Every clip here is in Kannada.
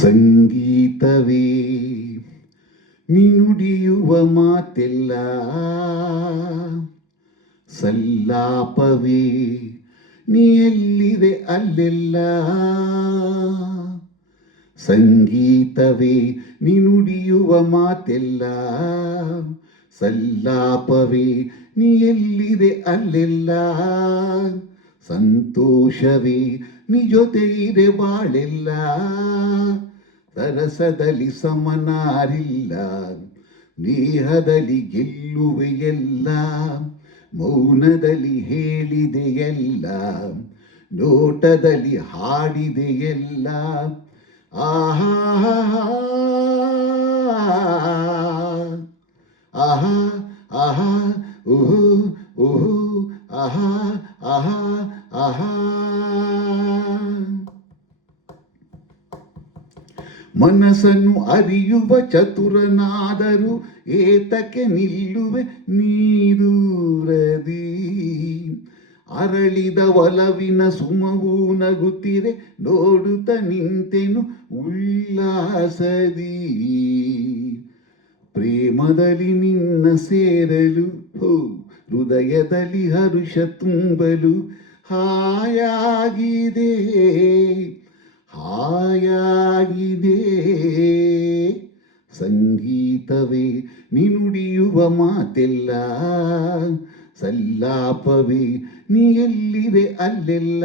ಸಂಗೀತವೇ ನೀ ನುಡಿಯುವ ಮಾತೆಲ್ಲ, ಸಲ್ಲಾಪವೇ ನೀ ಎಲ್ಲಿದೆ ಅಲ್ಲೆಲ್ಲ. ಸಂಗೀತವೇ ನೀ ನುಡಿಯುವ ಮಾತೆಲ್ಲ, ಸಲ್ಲಾಪವೇ ನೀ ಎಲ್ಲಿದೆ ಅಲ್ಲೆಲ್ಲ. ಸಂತೋಷವೇ ನೀ ಜೊತೆ ಇದೆ ಬಾಳೆಲ್ಲ, ಸರಸದಲ್ಲಿ ಸಮನಾರಿಲ್ಲ, ನೇಹದಲ್ಲಿ ಗೆಲ್ಲುವೆಯಲ್ಲ, ಮೌನದಲ್ಲಿ ಹೇಳಿದೆಯಲ್ಲ, ನೋಟದಲ್ಲಿ ಹಾಡಿದೆಯಲ್ಲ. ಆಹಾ ಆಹಾ ಆಹಾ ಓಹೋ ಓಹೋ ಆಹಾ ಆಹಾ ಆಹಾ. ಮನಸ್ಸನ್ನು ಅರಿಯುವ ಚತುರನಾದರೂ ಏತಕ್ಕೆ ನಿಲ್ಲುವೆ ನೀದೂರದಿ. ಅರಳಿದ ಒಲವಿನ ಸುಮವೂ ನಗುತ್ತಿರೆ, ನೋಡುತ್ತ ನಿಂತೆನು ಉಲ್ಲಾಸದಿ. ಪ್ರೇಮದಲ್ಲಿ ನಿನ್ನ ಸೇರಲು, ಹೃದಯದಲ್ಲಿ ಹರುಷ ತುಂಬಲು ಹಾಯಾಗಿದೆ ಹಾಯಾಗಿದೆ. ಸಂಗೀತವೇ ನೀ ನುಡಿಯುವ ಮಾತೆಲ್ಲ, ಸಲ್ಲಾಪವೇ ನೀ ಎಲ್ಲಿದೆ ಅಲ್ಲೆಲ್ಲ.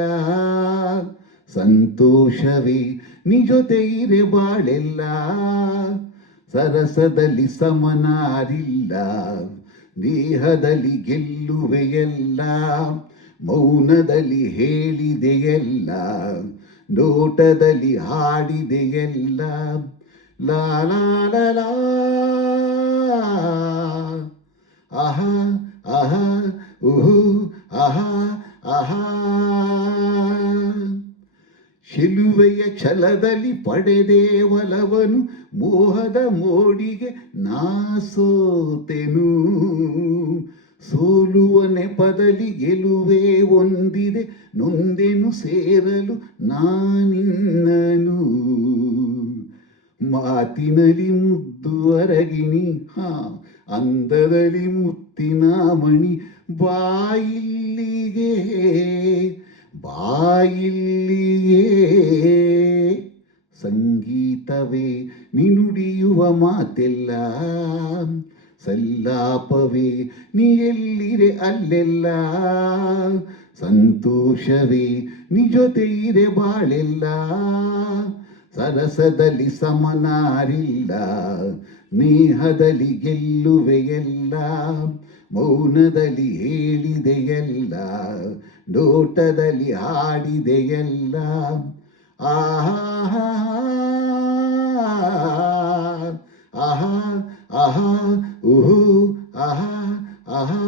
ಸಂತೋಷವೇ ನೀ ಜೊತೆ ಇರೆ ಬಾಳೆಲ್ಲ, ಸರಸದಲ್ಲಿ ಸಮನಾರಿಲ್ಲ, ನೇಹದಲ್ಲಿ ಗೆಲ್ಲುವೆಯಲ್ಲ, ಮೌನದಲ್ಲಿ ಹೇಳಿದೆಯಲ್ಲ, ನೋಟದಲ್ಲಿ ಹಾಡಿದೆಯಲ್ಲ. ಲಾ ಲಾ ಲಾ ಲಾ ಆಹಾ ಆಹಾ ಓಹೋ ಆಹಾ ಆಹಾ. ಶಿಲುವೆಯ ಛಲದಲ್ಲಿ ಪಡೆದೆ ಒಲವನು, ಮೋಹದ ಮೋಡಿಗೆ ನಾ ಸೋತೆನು. ಸೋಲುವ ನೆಪದಲ್ಲಿ ಗೆಲುವೆ ಒಂದಿದೆ, ನೊಂದೆನು ಸೇರಲು ನಾನಿನ್ನನು. ಮಾತಿನಲ್ಲಿ ಮುದ್ದು ಅರಗಿಣಿ, ಅಂದದಲ್ಲಿ ಮುತ್ತಿನ ಮಣಿ, ಬಾಯಿಲ್ಲಿಗೆ ಬಾಯಿಲ್ಲಿಗೆ. ಸಂಗೀತವೇ ನೀ ನುಡಿಯುವ ಮಾತೆಲ್ಲ, ಸಲ್ಲಾಪವೇ ನೀ ಎಲ್ಲಿರೆ ಅಲ್ಲೆಲ್ಲ. ಸಂತೋಷವೇ ನೀ ಜೊತೆ ಇರೆ ಬಾಳೆಲ್ಲ, ಸರಸದಲ್ಲಿ ಸಮನಾರಿಲ್ಲ, ನೇಹದಲ್ಲಿ ಗೆಲ್ಲುವೆಯಲ್ಲ, ಮೌನದಲ್ಲಿ ಹೇಳಿದೆಯಲ್ಲ, ನೋಟದಲ್ಲಿ ಹಾಡಿದೆಯಲ್ಲ. ಆಹಾ ಆಹಾ ಆಹಾ ಓಹೋ ಆಹಾ ಆಹಾ.